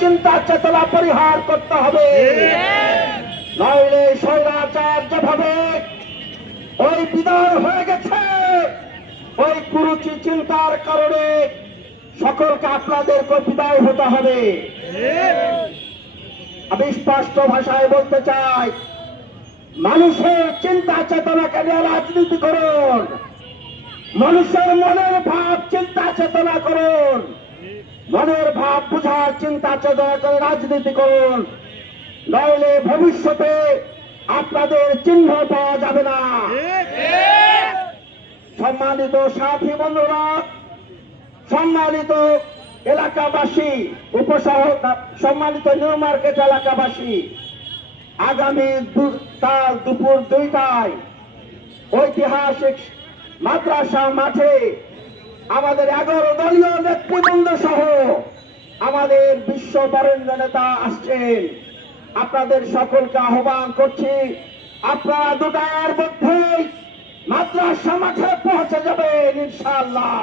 চিন্তা চেতনা পরিহার করতে হবে, নইলে স্বৈরাচার যেভাবে ওই বিদায় হয়ে গেছে, ওই কুরুচি চিন্তার কারণে সকলকে আপনাদেরকে বিদায় হতে হবে। আমি স্পষ্ট ভাষায় বলতে চাই, মানুষের চিন্তা চেতনাকে নিয়ে রাজনীতি করুন, মানুষের মনের ভাব চিন্তা চেতনা করুন, মনের ভাব বুঝার চিন্তা চেতনা করে রাজনীতি করুন, নইলে ভবিষ্যতে আপনাদের চিহ্ন পাওয়া যাবে না। সম্মানিত সাথী বন্ধুরা, সম্মানিত এলাকাবাসী, উপশহর সম্মানিত নিউ মার্কেট এলাকাবাসী, আগামী কাল দুপুর 2টায় ঐতিহাসিক মাদ্রাসা মাঠে আমাদের 11 দলীয় নেতৃবৃন্দ সহ আমাদের বিশ্ব বরেণ্য নেতা আসছেন। আপনাদের সকলকে আহ্বান করছি, আপনারা 2টার মধ্যেই মাদ্রাসা মাঠে পৌঁছে যাবেন ইনশাআল্লাহ।